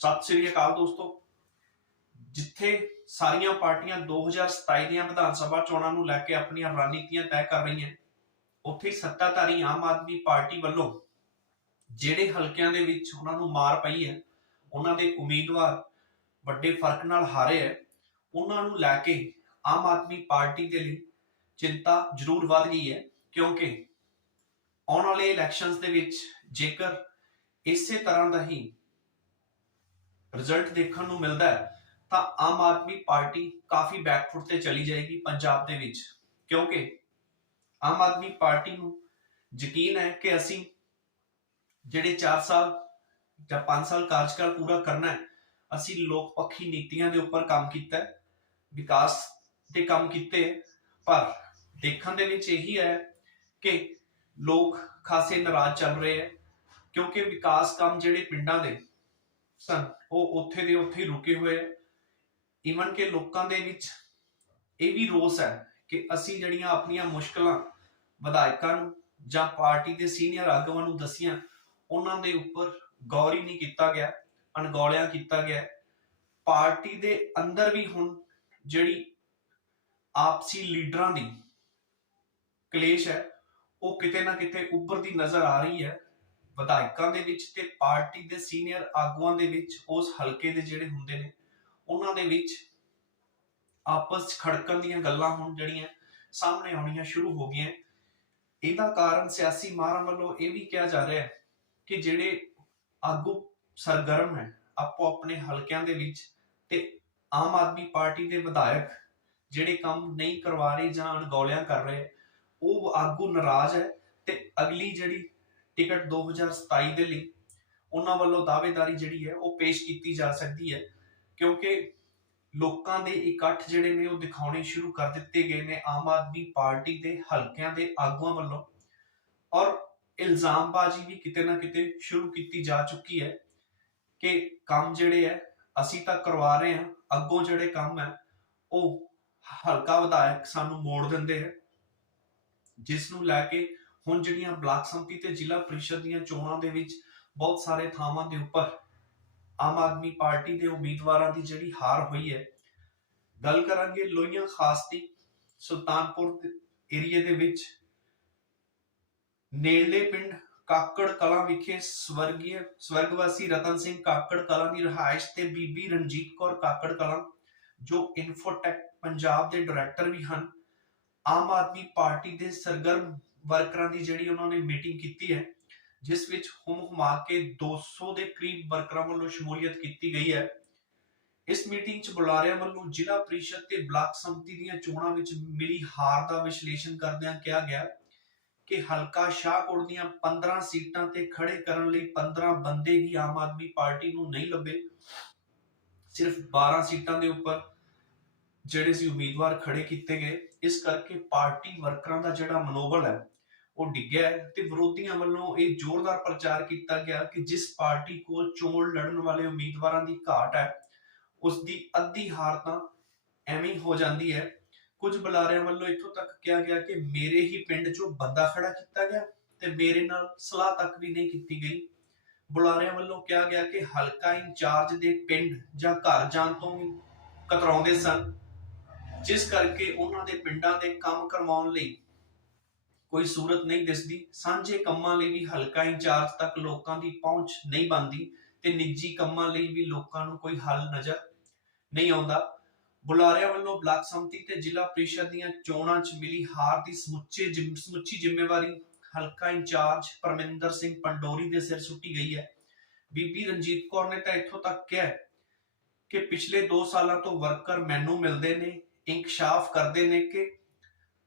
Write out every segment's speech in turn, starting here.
ਸਤਿ ਸ੍ਰੀ ਅਕਾਲ ਦੋਸਤੋ। ਜਿੱਥੇ ਸਾਰੀਆਂ ਪਾਰਟੀਆਂ 2027 ਦੀਆਂ ਵਿਧਾਨ ਸਭਾ ਚੋਣਾਂ ਨੂੰ ਲੈ ਕੇ ਆਪਣੀਆਂ ਰਣਨੀਤੀਆਂ ਤੈਅ ਕਰ ਰਹੀਆਂ, ਉੱਥੇ ਸੱਤਾਧਾਰੀ ਆਮ ਆਦਮੀ ਪਾਰਟੀ ਵੱਲੋਂ ਜਿਹੜੇ ਹਲਕਿਆਂ ਦੇ ਵਿੱਚ ਉਹਨਾਂ ਨੂੰ ਮਾਰ ਪਈ ਹੈ, ਉਹਨਾਂ ਦੇ ਉਮੀਦਵਾਰ ਵੱਡੇ ਫ਼ਰਕ ਨਾਲ ਹਾਰੇ ਹੈ, ਉਹਨਾਂ ਨੂੰ ਲੈ ਕੇ ਆਮ ਆਦਮੀ ਪਾਰਟੀ ਦੇ ਲਈ ਚਿੰਤਾ ਜ਼ਰੂਰ ਵੱਧ ਗਈ ਹੈ, ਕਿਉਂਕਿ ਆਉਣ ਵਾਲੇ ਇਲੈਕਸ਼ਨਸ ਦੇ ਵਿੱਚ ਜੇਕਰ ਇਸੇ ਤਰ੍ਹਾਂ ਦਾ ਹੀ ਰਿਜ਼ਲਟ ਦੇਖਣ ਨੂੰ ਮਿਲਦਾ ਹੈ, ਤਾਂ ਆਮ ਆਦਮੀ ਪਾਰਟੀ ਕਾਫੀ ਬੈਕਫੁੱਟ ਤੇ ਚਲੀ ਜਾਏਗੀ ਪੰਜਾਬ ਦੇ ਵਿੱਚ ਕਿਉਂਕਿ ਆਮ ਆਦਮੀ ਪਾਰਟੀ ਨੂੰ ਯਕੀਨ ਹੈ ਕਿ ਅਸੀਂ ਜਿਹੜੇ 4 ਸਾਲ ਜਾਂ 5 ਸਾਲ ਕਾਰਜਕਾਲ ਪੂਰਾ ਕਰਨਾ ਹੈ, ਅਸੀਂ ਲੋਕ ਪੱਖੀ ਨੀਤੀਆਂ ਦੇ ਉੱਪਰ ਕੰਮ ਕੀਤਾ ਵਿਕਾਸ ਦੇ ਕੰਮ ਕੀਤੇ ਹੈ। ਪਰ ਦੇਖਣ ਦੇ ਵਿੱਚ ਇਹੀ ਹੈ ਕਿ ਲੋਕ ਖਾਸੇ ਨਾਰਾਜ਼ ਚੱਲ ਰਹੇ ਹੈ, ਕਿਉਂਕਿ ਵਿਕਾਸ ਕੰਮ ਜਿਹੜੇ ਪਿੰਡਾਂ ਦੇ ਉਹ ਉੱਥੇ ਦੇ ਉੱਥੇ ਰੁਕੇ ਹੋਏ ਹੈ ਇਵਨ ਕਿ ਲੋਕਾਂ ਦੇ ਵਿੱਚ ਇਹ ਵੀ ਰੋਸ ਹੈ ਕਿ ਅਸੀਂ ਜਿਹੜੀਆਂ ਆਪਣੀਆਂ ਮੁਸ਼ਕਲਾਂ ਵਿਧਾਇਕਾਂ ਨੂੰ ਜਾਂ ਪਾਰਟੀ ਦੇ ਸੀਨੀਅਰ ਆਗੂਆਂ ਨੂੰ ਦਸੀਆਂ, ਉਹਨਾਂ ਦੇ ਉੱਪਰ ਗੌਰ ਹੀ ਨਹੀਂ ਕੀਤਾ ਗਿਆ, ਅਣਗੌਲਿਆਂ ਕੀਤਾ ਗਿਆ। ਪਾਰਟੀ ਦੇ ਅੰਦਰ ਵੀ ਹੁਣ ਜਿਹੜੀ ਆਪਸੀ ਲੀਡਰਾਂ ਦੀ ਕਲੇਸ਼ ਹੈ, ਉਹ ਕਿਤੇ ਨਾ ਕਿਤੇ ਉੱਭਰਦੀ ਨਜ਼ਰ ਆ ਰਹੀ ਹੈ। ਵਿਧਾਇਕਾਂ ਦੇ ਵਿੱਚ ਤੇ ਪਾਰਟੀ ਦੇ ਸੀਨੀਅਰ ਆਗੂਆਂ ਦੇ ਵਿੱਚ ਉਸ ਹਲਕੇ ਦੇ ਜਿਹੜੇ ਹੁੰਦੇ ਨੇ, ਉਹਨਾਂ ਦੇ ਵਿੱਚ ਆਪਸ 'ਚ ਖੜਕਣ ਦੀਆਂ ਗੱਲਾਂ ਹੁਣ ਜਿਹੜੀਆਂ ਸਾਹਮਣੇ ਆਉਣੀਆਂ ਸ਼ੁਰੂ ਹੋ ਗਈਆਂ। ਇਹਦਾ ਕਾਰਨ ਸਿਆਸੀ ਮਾਹਰਾਂ ਵੱਲੋਂ ਇਹ ਵੀ ਕਿਹਾ ਜਾ ਰਿਹਾ ਹੈ ਕਿ ਜਿਹੜੇ ਆਗੂ ਸਰਗਰਮ ਹੈ ਆਪੋ ਆਪਣੇ ਹਲਕਿਆਂ ਦੇ ਵਿੱਚ ਤੇ ਆਮ ਆਦਮੀ ਪਾਰਟੀ ਦੇ ਵਿਧਾਇਕ ਜਿਹੜੇ ਕੰਮ ਨਹੀਂ ਕਰਵਾ ਰਹੇ ਜਾਂ ਅਣਗੌਲਿਆਂ ਕਰ ਰਹੇ, ਉਹ ਆਗੂ ਨਾਰਾਜ਼ ਹੈ ਤੇ ਅਗਲੀ ਜਿਹੜੀ ਟਿਕਟ 2027 ਦੇ ਲਈ ਉਹਨਾਂ ਵੱਲੋਂ ਦਾਅਵੇਦਾਰੀ ਜਿਹੜੀ ਹੈ ਉਹ ਪੇਸ਼ ਕੀਤੀ ਜਾ ਸਕਦੀ ਹੈ, ਕਿਉਂਕਿ ਲੋਕਾਂ ਦੇ ਇਕੱਠ ਜਿਹੜੇ ਨੇ ਉਹ ਦਿਖਾਉਣੇ ਸ਼ੁਰੂ ਕਰ ਦਿੱਤੇ ਗਏ ਨੇ ਆਮ ਆਦਮੀ ਪਾਰਟੀ ਦੇ ਹਲਕਿਆਂ ਦੇ ਆਗੂਆਂ ਵੱਲੋਂ ਔਰ ਇਲਜ਼ਾਮਬਾਜ਼ੀ ਵੀ ਕਿਤੇ ਨਾ ਕਿਤੇ ਸ਼ੁਰੂ ਕੀਤੀ ਜਾ ਚੁੱਕੀ ਹੈ ਕਿ ਕੰਮ ਜਿਹੜੇ ਹੈ, ਅਸੀਂ ਤਾਂ ਕਰਵਾ ਰਹੇ ਹਾਂ, ਅੱਗੋਂ ਜਿਹੜੇ ਕੰਮ ਹੈ, ਉਹ ਹਲਕਾ ਵਿਧਾਇਕ ਸਾਨੂੰ ਮੋੜ ਦਿੰਦੇ ਹੈ, ਜਿਸ ਨੂੰ ਲੈ ਕੇ ਹੁਣ ਜਿਹੜੀਆਂ ਬਲਾਕ ਸੰਮਤੀ ਤੇ ਜ਼ਿਲ੍ਹਾ ਪ੍ਰੀਸ਼ਦ ਦੀਆਂ ਚੋਣਾਂ ਦੇ ਵਿੱਚ ਬਹੁਤ ਸਾਰੇ ਥਾਵਾਂ ਦੇ ਉੱਪਰ ਆਮ ਆਦਮੀ ਪਾਰਟੀ ਦੇ ਉਮੀਦਵਾਰਾਂ ਦੀ ਜਿਹੜੀ ਹਾਰ ਹੋਈ ਹੈ, ਗੱਲ ਕਰਾਂਗੇ ਲੋਹੀਆਂ ਖਾਸ ਦੀ, ਸੁਲਤਾਨਪੁਰ ਏਰੀਏ ਦੇ ਵਿੱਚ। ਨੇੜਲੇ ਪਿੰਡ ਕਾਕੜ ਕਲਾਂ ਵਿਖੇ ਸਵਰਗੀ ਸਵਰਗਵਾਸੀ ਰਤਨ ਸਿੰਘ ਕਾਕੜ ਕਲਾਂ ਦੀ ਰਹਾਇਸ਼ ਤੇ ਬੀਬੀ ਰਣਜੀਤ ਕੌਰ ਕਾਕੜ ਕਲਾਂ, ਜੋ ਇਨਫੋਟੈਕ ਪੰਜਾਬ ਦੇ ਡਾਇਰੈਕਟਰ ਵੀ ਹਨ, ਆਮ ਆਦਮੀ ਪਾਰਟੀ ਦੇ ਸਰਗਰਮ ਵਰਕਰਾਂ ਦੀ ਜਿਹੜੀ ਉਹਨਾਂ ਨੇ ਮੀਟਿੰਗ ਕੀਤੀ ਹੈ, ਜਿਸ ਵਿੱਚ ਹੁਮ ਹੁਮਾ ਕੇ 200 ਦੇ ਕਰੀਬ ਵਰਕਰਾਂ ਵੱਲੋਂ ਸ਼ਮੂਲੀਅਤ ਕੀਤੀ ਗਈ ਹੈ। ਇਸ ਮੀਟਿੰਗ 'ਚ ਬੁਲਾਰਿਆਂ ਵੱਲੋਂ ਜ਼ਿਲ੍ਹਾ ਪ੍ਰੀਸ਼ਦ ਤੇ ਬਲਾਕ ਸੰਮਤੀ ਦੀਆਂ ਚੋਣਾਂ ਵਿੱਚ ਮਿਲੀ ਹਾਰ ਦਾ ਵਿਸ਼ਲੇਸ਼ਣ ਕਰਦਿਆਂ ਕਿਹਾ ਗਿਆ ਕਿ ਹਲਕਾ ਸ਼ਾਹਕੋਟ ਦੀਆਂ 15 ਸੀਟਾਂ ਤੇ ਖੜੇ ਕਰਨ ਲਈ 15 ਬੰਦੇ ਹੀ ਆਮ ਆਦਮੀ ਪਾਰਟੀ ਨੂੰ ਨਹੀਂ ਲੱਭੇ। ਸਿਰਫ 12 ਸੀਟਾਂ ਦੇ ਉੱਪਰ ਜਿਹੜੇ ਸੀ ਉਮੀਦਵਾਰ ਖੜੇ ਕੀਤੇ ਗਏ, ਇਸ ਕਰਕੇ ਪਾਰਟੀ ਵਰਕਰਾਂ ਦਾ ਜਿਹੜਾ ਮਨੋਬਲ ਹੈ, ਉਹ ਡਿੱਗਿਆ ਤੇ ਵਿਰੋਧੀਆਂ ਵੱਲੋਂ ਇਹ ਜ਼ੋਰਦਾਰ ਪ੍ਰਚਾਰ ਕੀਤਾ ਗਿਆ ਕਿ ਜਿਸ ਪਾਰਟੀ ਕੋਲ ਚੋਣ ਲੜਨ ਵਾਲੇ ਉਮੀਦਵਾਰਾਂ ਦੀ ਘਾਟ ਹੈ ਉਸ ਦੀ ਅੱਧੀ ਹਾਰ ਤਾਂ ਐਵੇਂ ਹੋ ਜਾਂਦੀ ਹੈ। ਕੁਝ ਬੁਲਾਰਿਆਂ ਵੱਲੋਂ ਇੱਥੋਂ ਤੱਕ ਕਿਹਾ ਗਿਆ ਕਿ ਮੇਰੇ ਹੀ ਪਿੰਡ 'ਚੋਂ ਬੰਦਾ ਖੜਾ ਕੀਤਾ ਗਿਆ ਤੇ ਮੇਰੇ ਨਾਲ ਸਲਾਹ ਤੱਕ ਵੀ ਨਹੀਂ ਕੀਤੀ ਗਈ। ਬੁਲਾਰਿਆਂ ਵੱਲੋਂ ਕਿਹਾ ਗਿਆ ਕਿ ਹਲਕਾ ਇੰਚਾਰਜ ਦੇ ਪਿੰਡ ਜਾਂ ਘਰ ਜਾਣ ਤੋਂ ਕਤਰਾਉਂਦੇ ਸਨ। ਜਿਸ ਕਰਕੇ ਉਹਨਾਂ ਦੇ ਪਿੰਡਾਂ ਦੇ ਕੰਮ ਕਰਵਾਉਣ ਲਈ ਕੋਈ ਸੂਰਤ ਨਹੀਂ ਦਿਸਦੀ, ਸਾਂਝੇ ਕੰਮਾਂ ਲਈ ਵੀ ਹਲਕਾ ਇੰਚਾਰਜ ਤੱਕ ਲੋਕਾਂ ਦੀ ਪਹੁੰਚ ਨਹੀਂ ਬਣਦੀ ਤੇ ਨਿੱਜੀ ਕੰਮਾਂ ਲਈ ਵੀ ਲੋਕਾਂ ਨੂੰ ਕੋਈ ਹੱਲ ਨਜ਼ਰ ਨਹੀਂ ਆਉਂਦਾ। ਬੁਲਾਰਿਆਂ ਵੱਲੋਂ ਬਲਾਕ ਸੰਮਤੀ ਤੇ ਜ਼ਿਲ੍ਹਾ ਪ੍ਰੀਸ਼ਦ ਦੀਆਂ ਚੋਣਾਂ 'ਚ ਮਿਲੀ ਹਾਰ ਦੀ ਸਮੁੱਚੇ ਸਮੁੱਚੀ ਜ਼ਿੰਮੇਵਾਰੀ ਹਲਕਾ ਇੰਚਾਰਜ ਪਰਮਿੰਦਰ ਸਿੰਘ ਪੰਡੋਰੀ ਦੇ ਸਿਰ ਸੁੱਟੀ ਗਈ ਹੈ। ਬੀਬੀ ਰਣਜੀਤ ਕੌਰ ਨੇ ਤਾਂ ਇੱਥੋਂ ਤੱਕ ਕਿਹਾ ਹੈ ਕਿ ਪਿਛਲੇ 2 ਸਾਲਾਂ ਤੋਂ ਵਰਕਰ ਮੈਨੂੰ ਮਿਲਦੇ ਨੇ ਇੰਕਸ਼ਾਫ ਕਰਦੇ ਨੇ ਕਿ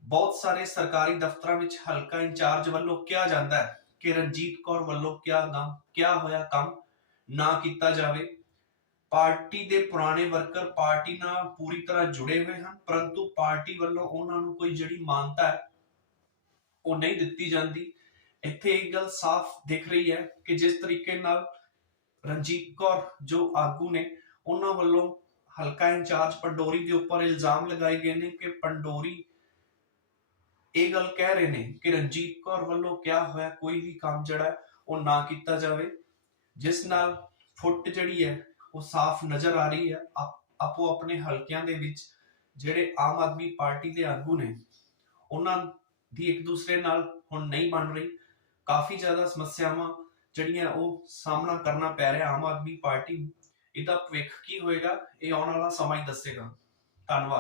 ਬਹੁਤ ਸਾਰੇ ਸਰਕਾਰੀ ਦਫ਼ਤਰਾਂ ਵਿੱਚ ਹਲਕਾ ਇੰਚਾਰਜ ਵੱਲੋਂ ਕਿਹਾ ਜਾਂਦਾ ਹੈ ਕਿ ਰਣਜੀਤ ਕੌਰ ਵੱਲੋਂ ਕਿਹਾ ਕੰਮ ਕਿਹਾ ਹੋਇਆ ਕੰਮ ਨਾ ਕੀਤਾ ਜਾਵੇ। ਪਾਰਟੀ ਦੇ ਪੁਰਾਣੇ ਵਰਕਰ ਪਾਰਟੀ ਨਾਲ ਪੂਰੀ ਤਰ੍ਹਾਂ ਜੁੜੇ ਹੋਏ ਹਨ, ਪਰੰਤੂ ਪਾਰਟੀ ਵੱਲੋਂ ਉਹਨਾਂ ਨੂੰ ਕੋਈ ਜਿਹੜੀ ਮਾਨਤਾ ਹੈ, ਉਹ ਨਹੀਂ ਦਿੱਤੀ ਜਾਂਦੀ। ਇੱਥੇ ਇੱਕ ਗੱਲ ਸਾਫ਼ ਦਿਖ ਰਹੀ ਹੈ ਕਿ ਜਿਸ ਤਰੀਕੇ ਨਾਲ ਰਣਜੀਤ ਕੌਰ ਜੋ ਆਗੂ ਨੇ, ਉਹਨਾਂ ਵੱਲੋਂ ਹਲਕਾ ਇੰਚਾਰਜ ਪੰਡੋਰੀ ਦੇ ਉੱਪਰ ਇਲਜ਼ਾਮ ਲਗਾਏ ਗਏ ਨੇ ਕਿ ਪੰਡੋਰੀ ਇਹ ਗੱਲ ਕਹਿ ਰਹੇ ਨੇ ਕਿ ਰਣਜੀਤ ਕੌਰ ਵੱਲੋਂ ਕਿਹਾ ਹੋਇਆ ਕੋਈ ਵੀ ਕੰਮ ਜਿਹੜਾ ਉਹ ਨਾ ਕੀਤਾ ਜਾਵੇ। ਜਿਸ ਨਾਲ ਫੁੱਟ ਜਿਹੜੀ ਹੈ, ਉਹ ਸਾਫ਼ ਨਜ਼ਰ ਆ ਰਹੀ ਹੈ। ਆਪੋ ਆਪਣੇ ਹਲਕਿਆਂ ਦੇ ਵਿੱਚ ਜਿਹੜੇ ਆਮ ਆਦਮੀ ਪਾਰਟੀ ਦੇ ਆਗੂ ਨੇ, ਉਹਨਾਂ ਦੀ ਇੱਕ ਦੂਸਰੇ ਨਾਲ ਹੁਣ ਨਹੀਂ ਬਣ ਰਹੀ। ਕਾਫੀ ਜ਼ਿਆਦਾ ਸਮੱਸਿਆਵਾਂ ਜਿਹੜੀਆਂ ਉਹ ਸਾਹਮਣਾ ਕਰਨਾ ਪੈ ਰਿਹਾ ਆਮ ਆਦਮੀ ਪਾਰਟੀ ਨੂੰ। ਇਹਦਾ ਭਵਿੱਖ ਕੀ ਹੋਏਗਾ? ਇਹ ਆਉਣ ਵਾਲਾ ਸਮਾਂ ਹੀ ਦੱਸੇਗਾ। ਧੰਨਵਾਦ।